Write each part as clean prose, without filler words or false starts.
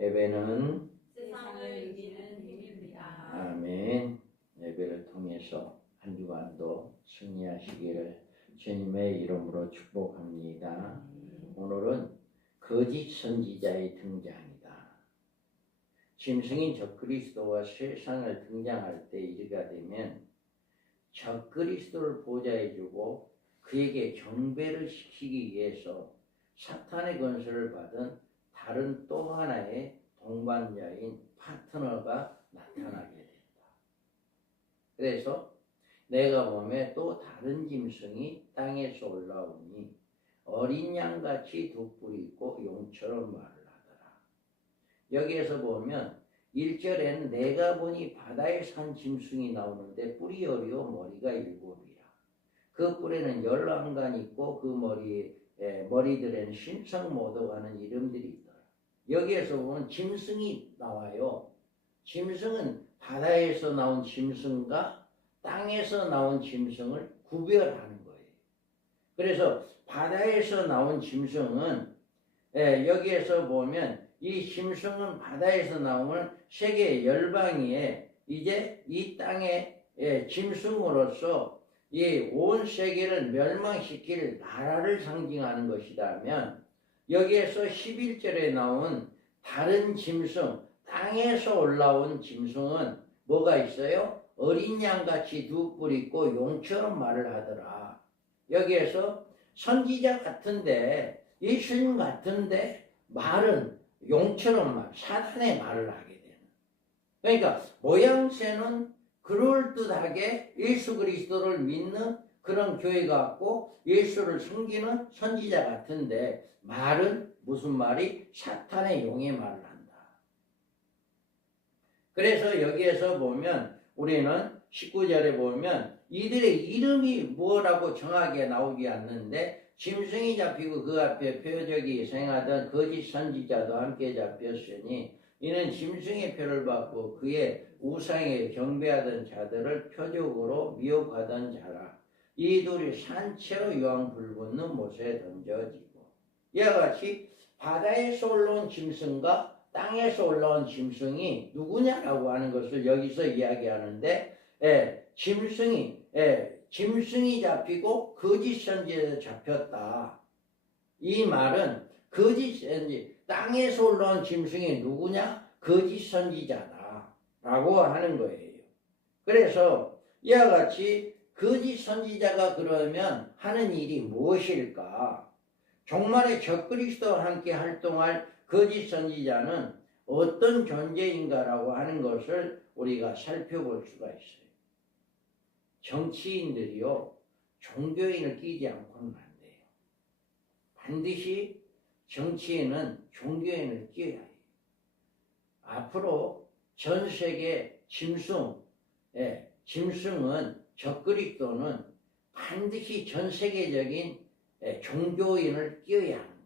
예배는 세상을 이기는 힘입니다. 아멘. 예배를 통해서 한 주간도 승리하시기를 주님의 이름으로 축복합니다. 오늘은 거짓 선지자의 등장이다. 짐승인 적그리스도가 세상을 등장할 때 이르가 되면 적그리스도를 보좌해 주고 그에게 경배를 시키기 위해서 사탄의 권세를 받은 다른 또 하나의 동반자인 파트너가 나타나게 된다. 그래서 내가 보면 또 다른 짐승이 땅에서 올라오니 어린 양같이 두 뿔이 있고 용처럼 말을 하더라. 여기에서 보면 1절에는 내가 보니 바다에 산 짐승이 나오는데 뿔이 여리요 머리가 7이라. 그 뿔에는 11간이 있고 그 머리들에는 신성모독 하는 이름들이 있더라. 여기에서 보면 짐승이 나와요. 짐승은 바다에서 나온 짐승과 땅에서 나온 짐승을 구별하는 거예요. 그래서 바다에서 나온 짐승은 여기에서 보면 이 짐승은 바다에서 나오는 세계 열방위에 이제 이 땅의 짐승으로서 이 온 세계를 멸망시킬 나라를 상징하는 것이라면 여기에서 11절에 나온 다른 짐승, 땅에서 올라온 짐승은 뭐가 있어요? 어린 양같이 두 뿔 있고 용처럼 말을 하더라. 여기에서 선지자 같은데 예수님 같은데 말은 용처럼 사탄의 말을 하게 되는. 그러니까 모양새는 그럴듯하게 예수 그리스도를 믿는 그런 교회 같고 예수를 섬기는 선지자 같은데 말은 무슨 말이? 사탄의 용의 말을 한다. 그래서 여기에서 보면 우리는 19절에 보면 이들의 이름이 뭐라고 정확하게 나오지 않는데 짐승이 잡히고 그 앞에 표적이 생하던 거짓 선지자도 함께 잡혔으니 이는 짐승의 표를 받고 그의 우상에 경배하던 자들을 표적으로 미혹하던 자라. 이 둘이 산채로 유황 불붙는 못에 던져지고 이와 같이 바다에서 올라온 짐승과 땅에서 올라온 짐승이 누구냐라고 하는 것을 여기서 이야기하는데 짐승이 잡히고 거짓 선지자도 잡혔다. 이 말은 거짓 선지 땅에서 올라온 짐승이 누구냐? 거짓 선지자다 라고 하는 거예요. 그래서 이와 같이 거짓 선지자가 그러면 하는 일이 무엇일까? 종말의 적그리스도와 함께 활동할 거짓 선지자는 어떤 존재인가라고 하는 것을 우리가 살펴볼 수가 있어요. 정치인들이요, 종교인을 끼지 않고는 안 돼요. 반드시 정치인은 종교인을 끼어야 해요. 앞으로 전 세계 짐승은 적그리스도는 반드시 전 세계적인 종교인을 끼어야 하는 거예요.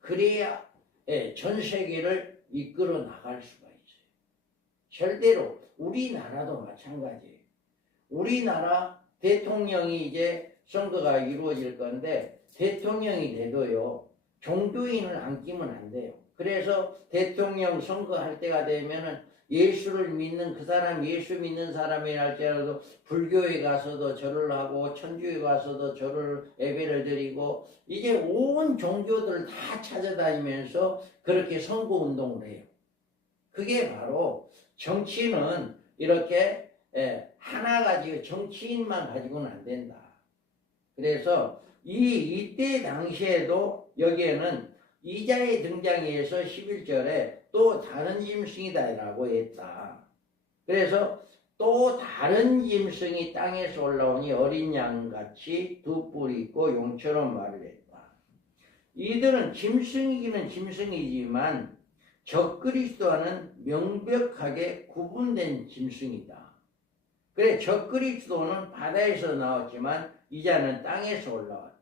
그래야 전 세계를 이끌어 나갈 수가 있어요. 절대로 우리나라도 마찬가지예요. 우리나라 대통령이 이제 선거가 이루어질 건데 대통령이 돼도요 종교인을 안 끼면 안 돼요. 그래서 대통령 선거할 때가 되면은 예수를 믿는 그 사람, 예수 믿는 사람이 할지라도 불교에 가서도 절을 하고 천주에 가서도 절을 예배를 드리고 이제 온 종교들을 다 찾아다니면서 그렇게 선거운동을 해요. 그게 바로 정치는 이렇게 하나 가지고 정치인만 가지고는 안 된다. 그래서 이때 당시에도 여기에는 이자의 등장에 의해서 11절에 또 다른 짐승이다 라고 했다. 그래서 또 다른 짐승이 땅에서 올라오니 어린 양같이 두 뿔이 있고 용처럼 말을 했다. 이들은 짐승이기는 짐승이지만 적그리스도와는 명백하게 구분된 짐승이다. 그래 적그리스도는 바다에서 나왔지만 이자는 땅에서 올라왔다.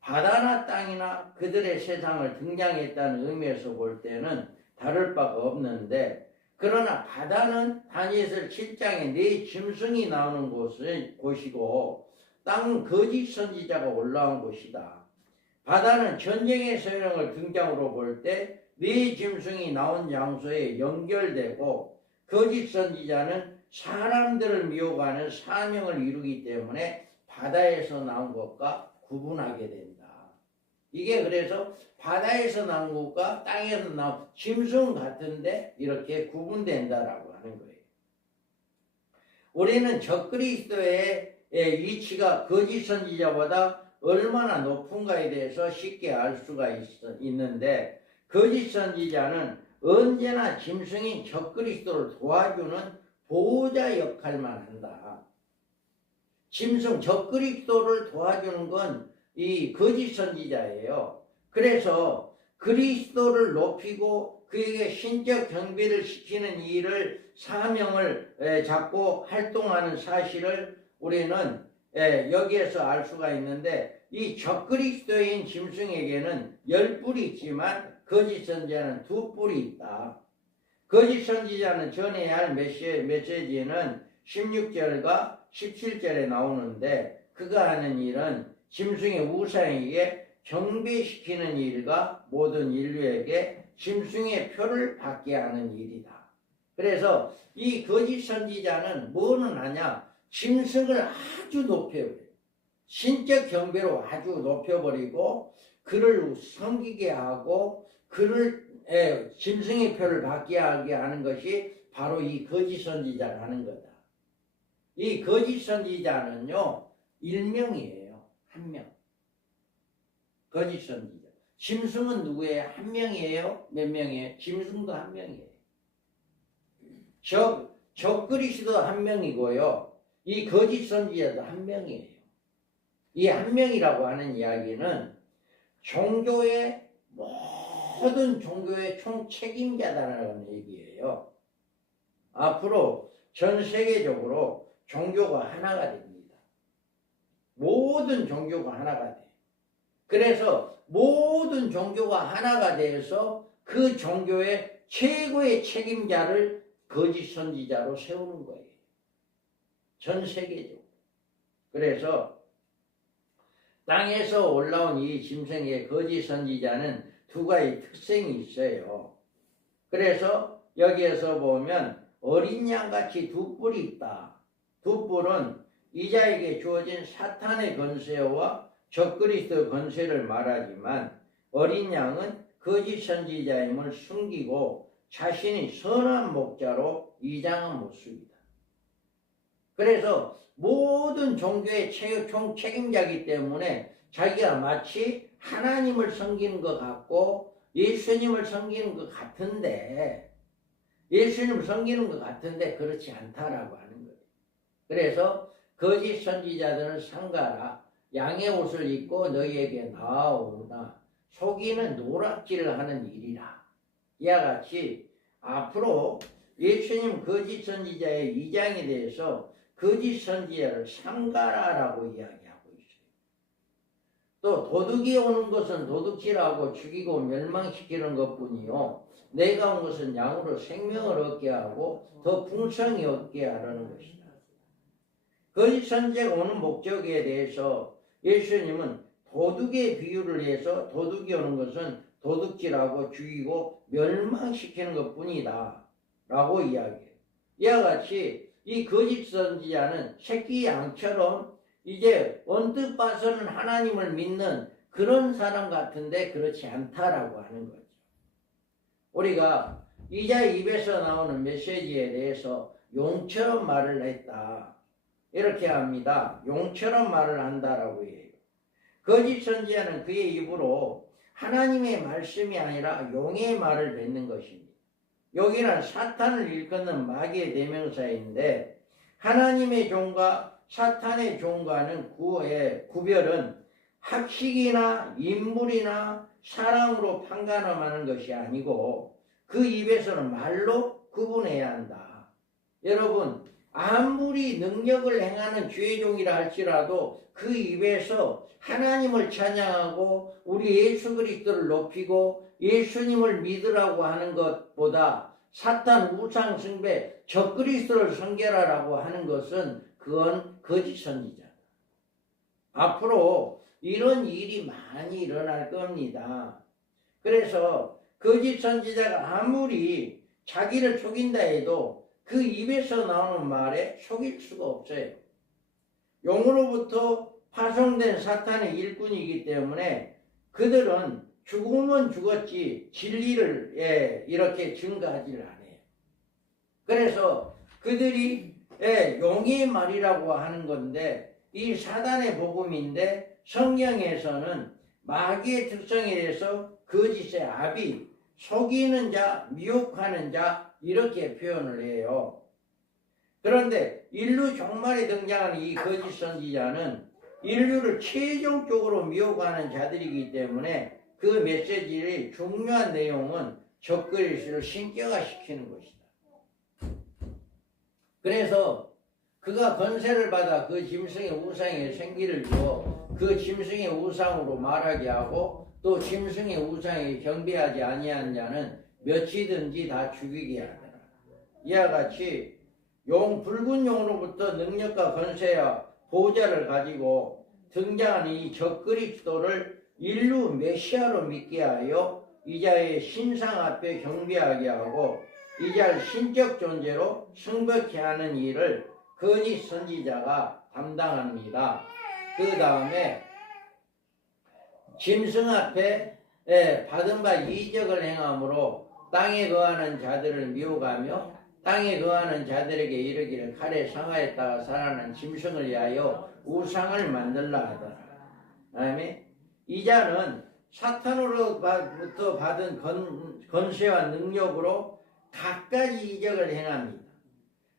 바다나 땅이나 그들의 세상을 등장했다는 의미에서 볼 때는 다를 바가 없는데 그러나 바다는 다니엘 7장에 네 짐승이 나오는 곳이고 땅은 거짓 선지자가 올라온 곳이다. 바다는 전쟁의 소형을 등장으로 볼 때 네 짐승이 나온 장소에 연결되고 거짓 선지자는 사람들을 미혹하는 사명을 이루기 때문에 바다에서 나온 것과 구분하게 된다. 이게 그래서 바다에서 나온 것과 땅에서 나온 짐승 같은데 이렇게 구분된다라고 하는 거예요. 우리는 적그리스도의 위치가 거짓 선지자보다 얼마나 높은가에 대해서 쉽게 알 수가 있는데, 거짓 선지자는 언제나 짐승인 적그리스도를 도와주는 보호자 역할만 한다. 짐승 적그리스도를 도와주는 건 이 거짓 선지자예요. 그래서 그리스도를 높이고 그에게 신적 경배를 시키는 일을 사명을 잡고 활동하는 사실을 우리는 여기에서 알 수가 있는데, 이 적그리스도인 짐승에게는 10뿔이 있지만 거짓 선지자는 2뿔이 있다. 거짓 선지자는 전해야 할 메시지는 16절과 17절에 나오는데, 그가 하는 일은 짐승의 우상에게 경배시키는 일과 모든 인류에게 짐승의 표를 받게 하는 일이다. 그래서 이 거짓 선지자는 뭐는 하냐? 짐승을 아주 높여버려요. 신적 경배로 아주 높여버리고 그를 섬기게 하고 그를 짐승의 표를 받게 하게 하는 것이 바로 이 거짓 선지자가 하는 거다. 이 거짓 선지자는요, 일명이에요. 한 명. 거짓 선지자. 짐승은 누구예요? 한 명이에요? 몇 명이에요? 짐승도 한 명이에요. 적그리스도 한 명이고요. 이 거짓 선지자도 한 명이에요. 이 한 명이라고 하는 이야기는 종교의 모든 종교의 총책임자다라는 얘기예요. 앞으로 전 세계적으로 종교가 하나가 됩니다. 모든 종교가 하나가 돼. 그래서 모든 종교가 하나가 돼서 그 종교의 최고의 책임자를 거짓 선지자로 세우는 거예요. 전 세계적으로. 그래서 땅에서 올라온 이 짐승의 거짓 선지자는 두 가지 특성이 있어요. 그래서 여기에서 보면 어린 양같이 2뿔이 있다. 2뿔은 이자에게 주어진 사탄의 권세와 적그리스도 권세를 말하지만, 어린 양은 거짓 선지자임을 숨기고 자신이 선한 목자로 위장한 모습이다. 그래서 모든 종교의 총책임자이기 때문에 자기가 마치 하나님을 섬기는 것 같고 예수님을 섬기는 것 같은데, 예수님을 섬기는 것 같은데 그렇지 않다라고 하는 거예요. 그래서 거짓 선지자들은 상가라 양의 옷을 입고 너희에게 나아오나 속이는 노략질을 하는 일이라. 이와 같이 앞으로 예수님 거짓 선지자의 위장에 대해서 거짓 선지자를 상가라라고 이야기하고 있어요. 또 도둑이 오는 것은 도둑질하고 죽이고 멸망시키는 것뿐이요, 내가 온 것은 양으로 생명을 얻게 하고 더 풍성히 얻게 하려는 것이다. 거짓 선지자가 오는 목적에 대해서 예수님은 도둑의 비유를 해서 도둑이 오는 것은 도둑질하고 죽이고 멸망시키는 것뿐이다 라고 이야기해요. 이와 같이 이 거짓 선지자는 새끼 양처럼 이제 언뜻 봐서는 하나님을 믿는 그런 사람 같은데 그렇지 않다라고 하는 거죠. 우리가 이자의 입에서 나오는 메시지에 대해서 용처럼 말을 했다, 이렇게 합니다. 용처럼 말을 한다라고 해요. 거짓 선지자는 그의 입으로 하나님의 말씀이 아니라 용의 말을 뱉는 것입니다. 여기는 사탄을 일컫는 마귀의 대명사인데, 하나님의 종과 사탄의 종과는 구별은 학식이나 인물이나 사랑으로 판가름하는 것이 아니고 그 입에서는 말로 구분해야 한다. 여러분, 아무리 능력을 행하는 주의 종이라 할지라도 그 입에서 하나님을 찬양하고 우리 예수 그리스도를 높이고 예수님을 믿으라고 하는 것보다 사탄 우상 숭배 적그리스도를 섬겨라라고 하는 것은 그건 거짓 선지자다. 앞으로 이런 일이 많이 일어날 겁니다. 그래서 거짓 선지자가 아무리 자기를 속인다 해도 그 입에서 나오는 말에 속일 수가 없어요. 용으로부터 파송된 사탄의 일꾼이기 때문에 그들은 죽으면 죽었지 진리를 이렇게 증거하지를 않아요. 그래서 그들이 용의 말이라고 하는 건데 이 사단의 복음인데 성경에서는 마귀의 특성에 대해서 거짓의 아비, 속이는 자, 미혹하는 자 이렇게 표현을 해요. 그런데 인류 종말에 등장하는 이 거짓 선지자는 인류를 최종적으로 미혹하는 자들이기 때문에 그 메시지의 중요한 내용은 적그리스도를 신격화시키는 것이다. 그래서 그가 권세를 받아 그 짐승의 우상에 생기를 주어 그 짐승의 우상으로 말하게 하고 또 짐승의 우상에 경배하지 아니한 자는 몇이든지 다 죽이게 하더라. 이와 같이 붉은 용으로부터 능력과 권세와 보좌를 가지고 등장하는 이 적그리스도를 인류 메시아로 믿게 하여 이자의 신상 앞에 경배하게 하고 이자를 신적 존재로 승벽케 하는 일을 거짓 선지자가 담당합니다. 그 다음에 짐승 앞에 받은 바 이적을 행함으로 땅에 거하는 자들을 미혹하며 땅에 거하는 자들에게 이르기를 칼에 상하였다가 살아난 짐승을 위하여 우상을 만들라 하더라. 그다음에 이 자는 사탄으로부터 받은 권세와 능력으로 갖가지 이적을 행합니다.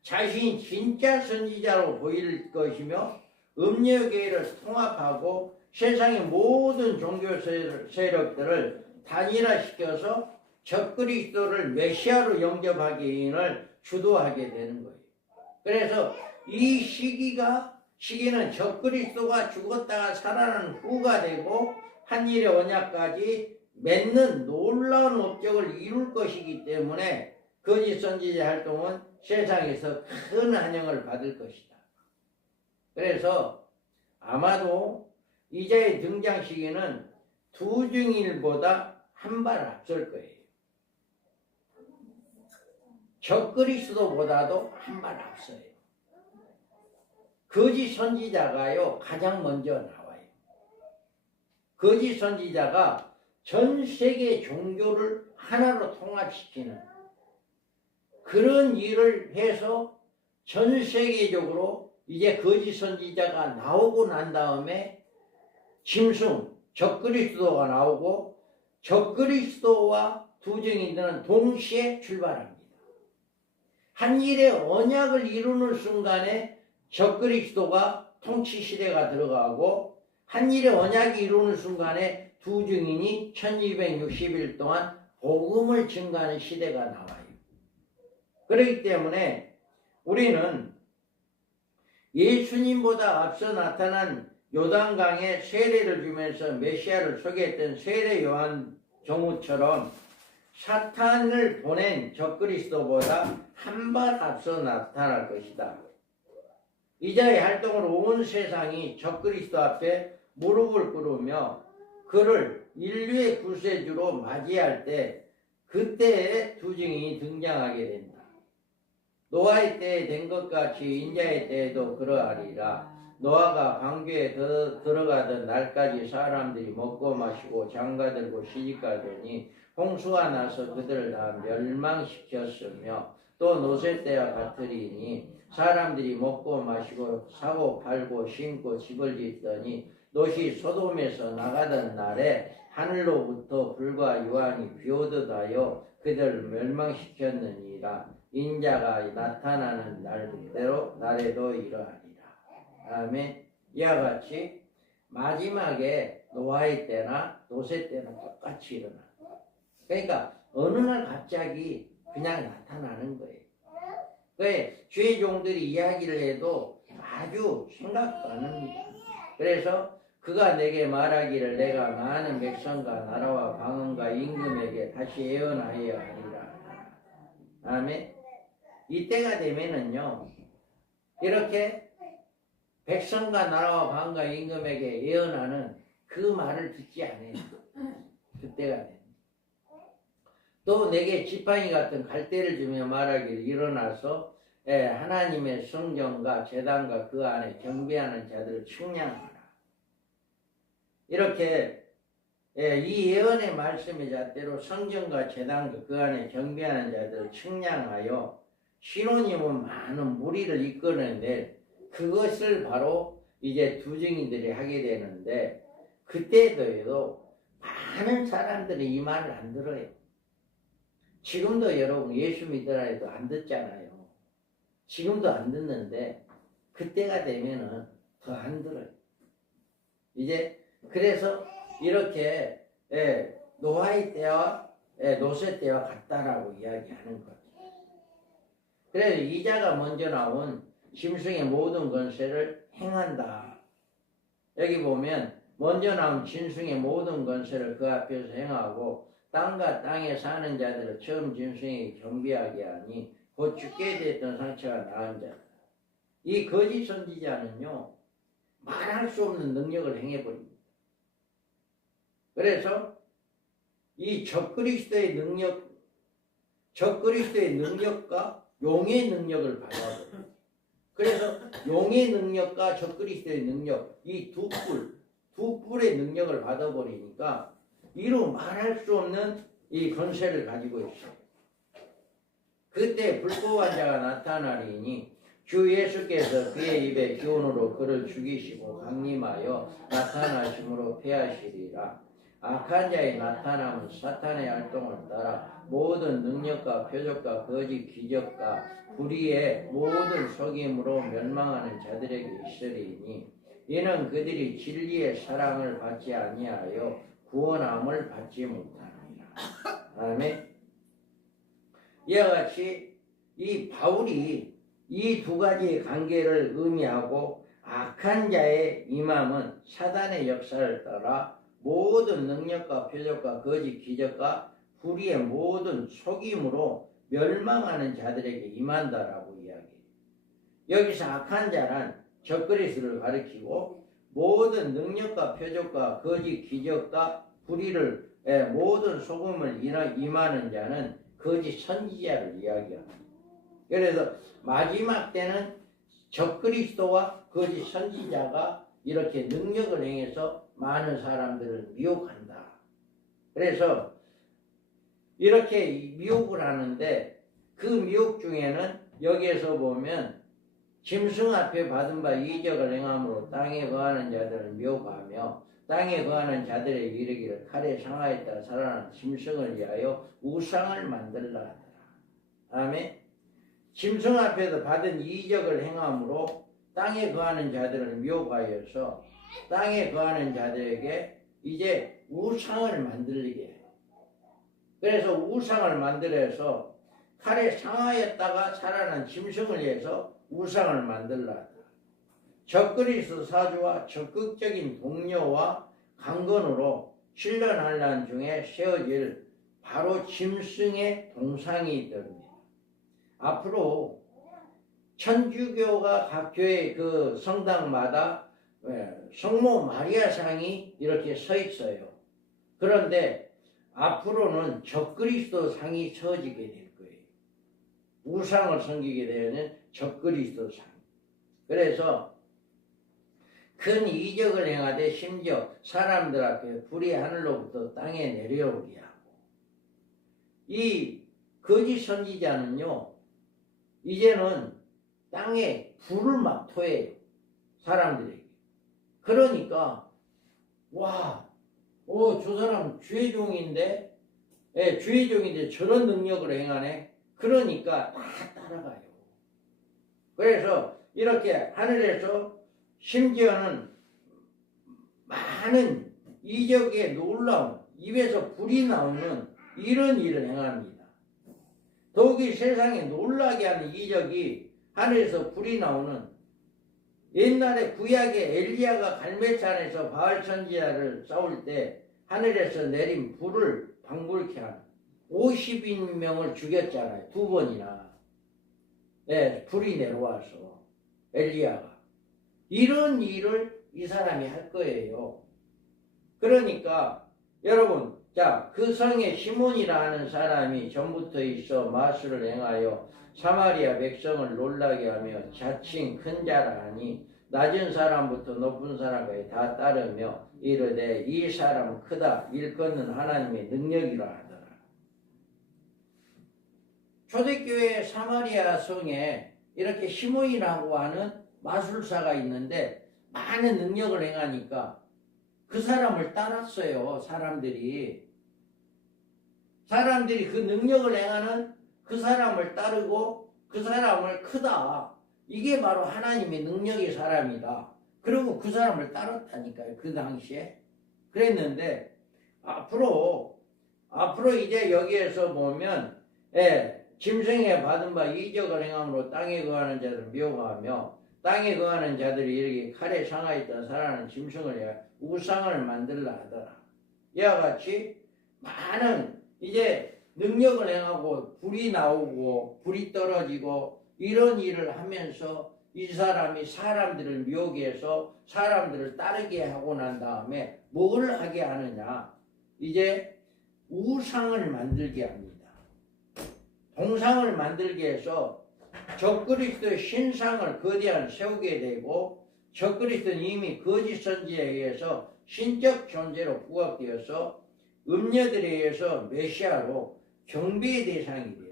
자신이 진짜 선지자로 보일 것이며 음녀교회를 통합하고 세상의 모든 종교 세력들을 단일화시켜서 적그리스도를 메시아로 영접하기를 주도하게 되는 거예요. 그래서 이 시기는 적그리스도가 죽었다가 살아난 후가 되고 한일의 언약까지 맺는 놀라운 업적을 이룰 것이기 때문에 거짓 선지자 활동은 세상에서 큰 환영을 받을 것이다. 그래서 아마도 이자의 등장 시기는 두 증인보다 한 발 앞설 거예요. 적그리스도보다도 한 발 앞서요. 거짓 선지자가요 가장 먼저 나와요. 거짓 선지자가 전 세계 종교를 하나로 통합시키는 그런 일을 해서 전 세계적으로 이제 거짓 선지자가 나오고 난 다음에 짐승, 적그리스도가 나오고 적그리스도와 두 증인들은 동시에 출발합니다. 한일의 언약을 이루는 순간에 적그리스도가 통치 시대가 들어가고 한일의 언약이 이루는 순간에 두 증인이 1260일 동안 복음을 증가하는 시대가 나와요. 그렇기 때문에 우리는 예수님보다 앞서 나타난 요단강에 세례를 주면서 메시아를 소개했던 세례 요한 종우처럼 사탄을 보낸 적그리스도보다 한 발 앞서 나타날 것이다. 이자의 활동으로 온 세상이 적그리스도 앞에 무릎을 꿇으며 그를 인류의 구세주로 맞이할 때 그때의 두 증인이 등장하게 된다. 노아의 때에 된 것 같이 인자의 때에도 그러하리라. 노아가 방주에 들어가던 날까지 사람들이 먹고 마시고 장가들고 시집가더니 홍수가 나서 그들을 다 멸망시켰으며 또 노새 때와 같으리니 사람들이 먹고 마시고 사고 팔고 심고 집을 짓더니 롯이 소돔에서 나가던 날에 하늘로부터 불과 유황이 비오듯 하여 그들을 멸망시켰느니라. 인자가 나타나는 날에도 이러하리라. 다음에 이와 같이 마지막에 노아의 때나 노새 때나 똑같이 일어나. 그러니까 어느 날 갑자기 그냥 나타나는 거예요. 왜 주의 종들이 이야기를 해도 아주 생각도 안 합니다. 그래서 그가 내게 말하기를 내가 많은 백성과 나라와 방언과 임금에게 다시 예언하여 하리라. 다음에 이때가 되면은요 이렇게 백성과 나라와 방언과 임금에게 예언하는 그 말을 듣지 않아요. 그때가 됩니다. 또 내게 지팡이 같은 갈대를 주며 말하기를 일어나서 하나님의 성전과 제단과 그 안에 경배하는 자들을 측량하라. 이렇게 이 예언의 말씀의 잣대로 성전과 제단과 그 안에 경배하는 자들을 측량하여 신혼이면 많은 무리를 이끌어낼 그것을 바로 이제 두 증인들이 하게 되는데, 그때도 많은 사람들이 이 말을 안 들어요. 지금도 여러분 예수 믿으라 해도 안 듣잖아요. 지금도 안 듣는데 그때가 되면은 더 안 들어요. 이제 그래서 이렇게 노아의 때와 노세 때와 같다라고 이야기하는 거죠. 그래서 이자가 먼저 나온 짐승의 모든 권세를 행한다. 여기 보면 먼저 나온 짐승의 모든 권세를 그 앞에서 행하고 땅과 땅에 사는 자들을 처음 짐승에게 경배하게 하니 곧 죽게 됐던 상처가 나은 자다. 이 거짓 선지자는요, 말할 수 없는 능력을 행해버립니다. 그래서 이 적그리스도의 능력과 용의 능력을 받아버려요. 그래서 용의 능력과 적그리스도의 능력, 이 두 뿔의 능력을 받아버리니까 이루 말할 수 없는 이 권세를 가지고 있어요. 그때 불법한 자가 나타나리니 주 예수께서 그의 입에 기운으로 그를 죽이시고 강림하여 나타나심으로 패하시리라. 악한 자의 나타남은 사탄의 활동을 따라 모든 능력과 표적과 거짓 기적과 불의의 모든 속임으로 멸망하는 자들에게 있으리니 이는 그들이 진리의 사랑을 받지 아니하여 구원함을 받지 못하느니라. 아멘. 이와 같이 이 바울이 이 두 가지의 관계를 의미하고 악한 자의 임함은 사단의 역사를 따라 모든 능력과 표적과 거짓 기적과 불의의 모든 속임으로 멸망하는 자들에게 임한다라고 이야기해요. 여기서 악한 자란 적그리스도를 가리키고 모든 능력과 표적과 거짓 기적과 불의를 모든 속임을 임하는 자는 거짓 선지자를 이야기합니다. 그래서 마지막 때는 적그리스도와 거짓 선지자가 이렇게 능력을 행해서 많은 사람들을 미혹한다. 그래서 이렇게 미혹을 하는데 그 미혹 중에는 여기에서 보면 짐승 앞에 받은 바 이적을 행함으로 땅에 거하는 자들을 미혹하며 땅에 거하는 자들의 이르기를 칼에 상하였다 살아난 짐승을 위하여 우상을 만들라 하더라. 아멘. 짐승 앞에서 받은 이적을 행함으로 땅에 거하는 자들을 미혹하여서 땅에 거하는 자들에게 이제 우상을 만들게 해요. 그래서 우상을 만들어서 칼에 상하였다가 살아난 짐승을 위해서 우상을 만들라 하더라. 적그리스도 사주와 적극적인 동료와 강건으로 신론한란 중에 세워질 바로 짐승의 동상이 됩니다. 앞으로 천주교가 각 교회 그 성당마다 성모 마리아상이 이렇게 서 있어요. 그런데 앞으로는 적그리스도 상이 서지게 될 거예요. 우상을 섬기게 되는 적그리스도 상. 그래서 큰 이적을 행하되 심지어 사람들 앞에 불이 하늘로부터 땅에 내려오게 하고, 이 거짓 선지자는요 이제는 땅에 불을 막 토해요, 사람들에게. 그러니까 저 사람 주의 종인데, 주의 종인데 저런 능력을 행하네. 그러니까 다 따라가요. 그래서 이렇게 하늘에서 심지어는 많은 이적의 놀라운 입에서 불이 나오는 이런 일을 행합니다. 더욱이 세상에 놀라게 하는 이적이 하늘에서 불이 나오는, 옛날에 구약의 엘리야가 갈멜산에서 바알 선지자를 싸울 때 하늘에서 내린 불을 방불케 한 50인명을 죽였잖아요. 2번이나. 불이 내려와서 엘리야가. 이런 일을 이 사람이 할 거예요. 그러니까 여러분, 자, 그 성에 시몬이라는 사람이 전부터 있어 마술을 행하여 사마리아 백성을 놀라게 하며 자칭 큰 자라 하니 낮은 사람부터 높은 사람까지 다 따르며 이르되 이 사람은 크다 일컫는 하나님의 능력이라 하더라. 초대교회 사마리아 성에 이렇게 시몬이라고 하는 마술사가 있는데 많은 능력을 행하니까 그 사람을 따랐어요. 사람들이 그 능력을 행하는 그 사람을 따르고 그 사람을 크다. 이게 바로 하나님의 능력의 사람이다. 그리고 그 사람을 따랐다니까요. 그 당시에. 그랬는데 앞으로 이제 여기에서 보면 짐승에 받은 바 이적을 행함으로 땅에 거하는 자들을 미워하며 땅에 거하는 자들이 이렇게 칼에 상하였던 살아나는 짐승을 위하여 우상을 만들라 하더라. 이와 같이 많은 이제 능력을 행하고 불이 나오고 불이 떨어지고 이런 일을 하면서 이 사람이 사람들을 미혹해 해서 사람들을 따르게 하고 난 다음에 뭘 하게 하느냐. 이제 우상을 만들게 합니다. 동상을 만들게 해서 적그리스도의 신상을 거대한 세우게 되고 적그리스도는 이미 거짓 선지에 의해서 신적 존재로 부각되어서 음녀들에 의해서 메시아로 경배의 대상이 되었어요.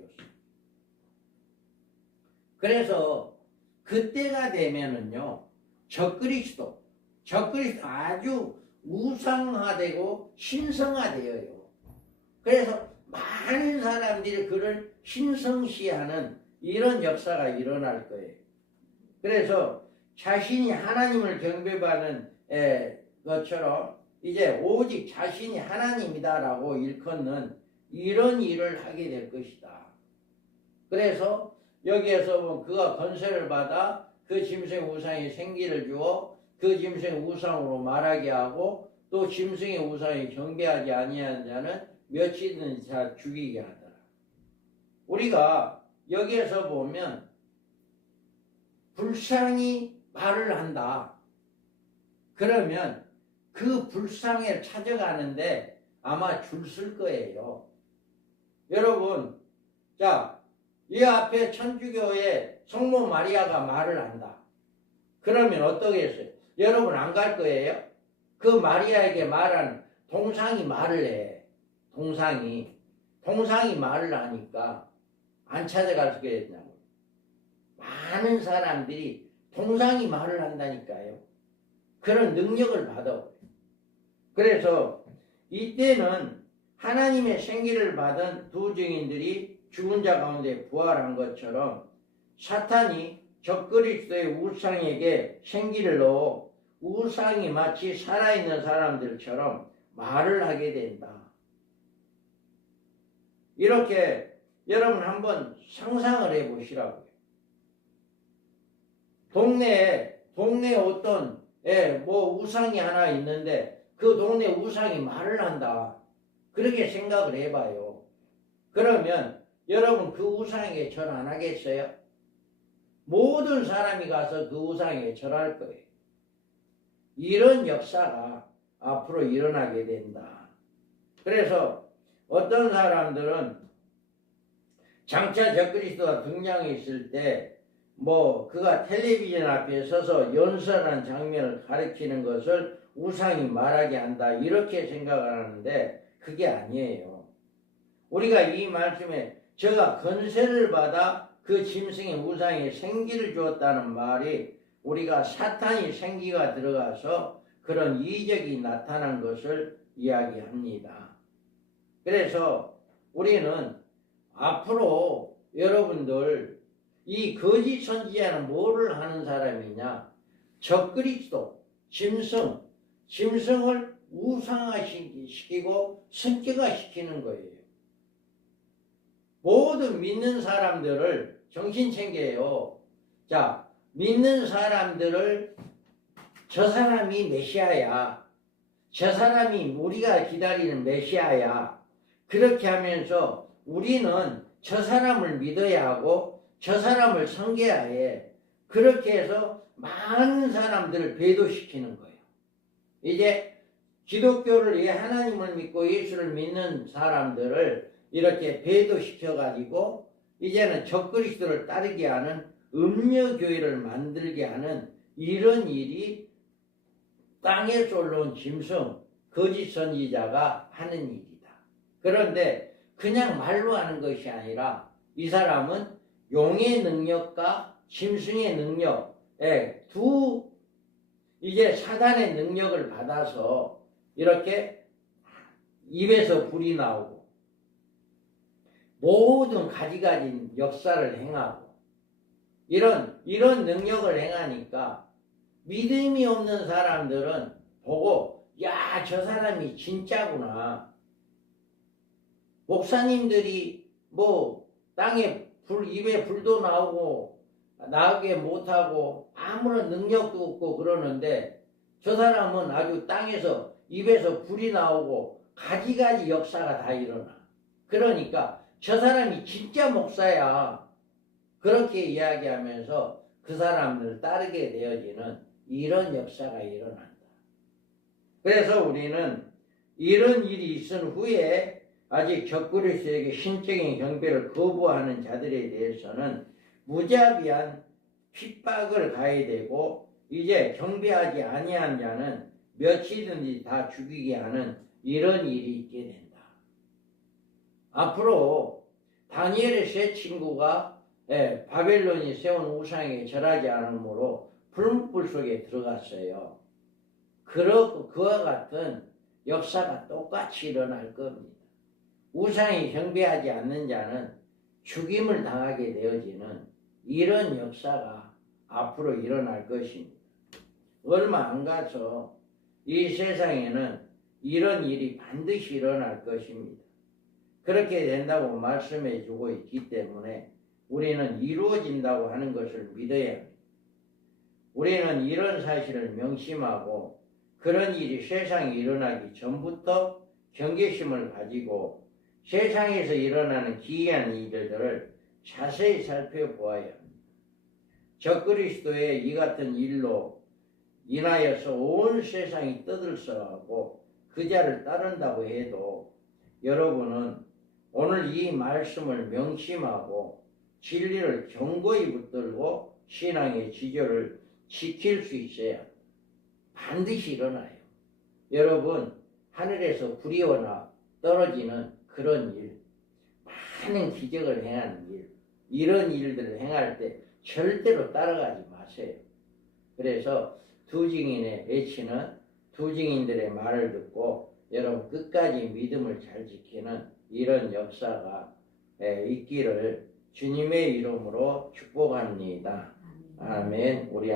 그래서 그때가 되면은요 적그리스도 아주 우상화되고 신성화되어요. 그래서 많은 사람들이 그를 신성시하는 이런 역사가 일어날 거예요. 그래서 자신이 하나님을 경배받는 것처럼 이제 오직 자신이 하나님이다라고 일컫는 이런 일을 하게 될 것이다. 그래서 여기에서 보면 그가 건세를 받아 그 짐승의 우상에 생기를 주어 그 짐승의 우상으로 말하게 하고 또 짐승의 우상에 경배하지 아니하는 자는 며칠이든지 다 죽이게 하더라. 우리가 여기에서 보면 불상이 말을 한다. 그러면 그 불상에 찾아가는데 아마 줄 쓸 거예요. 여러분, 자, 이 앞에 천주교의 성모 마리아가 말을 한다. 그러면 어떻게 했어요? 여러분 안 갈 거예요? 그 마리아에게 말하는 동상이 말을 해. 동상이 말을 하니까 안 찾아갈 수가 있냐고. 많은 사람들이 동상이 말을 한다니까요. 그런 능력을 받아. 그래서 이때는 하나님의 생기를 받은 두 증인들이 죽은 자 가운데 부활한 것처럼 사탄이 적그리스도의 우상에게 생기를 넣어 우상이 마치 살아있는 사람들처럼 말을 하게 된다. 이렇게 여러분 한번 상상을 해보시라고요. 동네에 어떤 우상이 하나 있는데 그 동네 우상이 말을 한다. 그렇게 생각을 해봐요. 그러면 여러분 그 우상에게 절 안 하겠어요? 모든 사람이 가서 그 우상에게 절할 거예요. 이런 역사가 앞으로 일어나게 된다. 그래서 어떤 사람들은 장차 적그리스도가 등장했을 때 그가 텔레비전 앞에 서서 연설한 장면을 가리키는 것을 우상이 말하게 한다. 이렇게 생각을 하는데 그게 아니에요. 우리가 이 말씀에 저가 건세를 받아 그 짐승의 우상에 생기를 주었다는 말이 우리가 사탄이 생기가 들어가서 그런 이적이 나타난 것을 이야기합니다. 그래서 우리는 앞으로 여러분들 이 거짓 선지자는 뭐를 하는 사람이냐? 적그리스도, 짐승을 우상화시키고 성격화시키는 거예요. 모든 믿는 사람들을 정신 챙겨요. 자, 믿는 사람들을 저 사람이 메시아야. 저 사람이 우리가 기다리는 메시아야. 그렇게 하면서 우리는 저 사람을 믿어야 하고 저 사람을 섬겨야 해. 그렇게 해서 많은 사람들을 배도시키는 거예요. 이제 기독교를 하나님을 믿고 예수를 믿는 사람들을 이렇게 배도시켜 가지고 이제는 적그리스도를 따르게 하는 음녀교회를 만들게 하는 이런 일이 땅에서 올라온 짐승 거짓 선지자가 하는 일이다. 그런데 그냥 말로 하는 것이 아니라 이 사람은 용의 능력과 짐승의 능력에 이제 사단의 능력을 받아서 이렇게 입에서 불이 나오고 모든 가지가지 역사를 행하고 이런 능력을 행하니까 믿음이 없는 사람들은 보고 야, 저 사람이 진짜구나. 목사님들이 뭐 땅에 입에 불도 나오고 나오게 못하고 아무런 능력도 없고 그러는데 저 사람은 아주 땅에서 입에서 불이 나오고 가지가지 역사가 다 일어나. 그러니까 저 사람이 진짜 목사야. 그렇게 이야기하면서 그 사람들을 따르게 되어지는 이런 역사가 일어난다. 그래서 우리는 이런 일이 있은 후에 아직 적그리스도에게 신적인 경배를 거부하는 자들에 대해서는 무자비한 핍박을 가해야 되고 이제 경배하지 아니한 자는 몇이든지 다 죽이게 하는 이런 일이 있게 된다. 앞으로 다니엘의 세 친구가 바벨론이 세운 우상에 절하지 않으므로 불 속에 들어갔어요. 그와 같은 역사가 똑같이 일어날 겁니다. 우상이 경배하지 않는 자는 죽임을 당하게 되어지는 이런 역사가 앞으로 일어날 것입니다. 얼마 안 가서 이 세상에는 이런 일이 반드시 일어날 것입니다. 그렇게 된다고 말씀해 주고 있기 때문에 우리는 이루어진다고 하는 것을 믿어야 합니다. 우리는 이런 사실을 명심하고 그런 일이 세상에 일어나기 전부터 경계심을 가지고 세상에서 일어나는 기이한 일들을 자세히 살펴보아야 합니다. 적그리스도의 이 같은 일로 인하여서 온 세상이 떠들썩하고 그 자를 따른다고 해도 여러분은 오늘 이 말씀을 명심하고 진리를 견고히 붙들고 신앙의 지조를 지킬 수 있어야 반드시 일어나요. 여러분, 하늘에서 불이 오나 떨어지는 그런 일, 많은 기적을 행하는 일, 이런 일들을 행할 때 절대로 따라가지 마세요. 그래서 두 증인의 외치는 두 증인들의 말을 듣고 여러분 끝까지 믿음을 잘 지키는 이런 역사가 있기를 주님의 이름으로 축복합니다. 아멘. 우리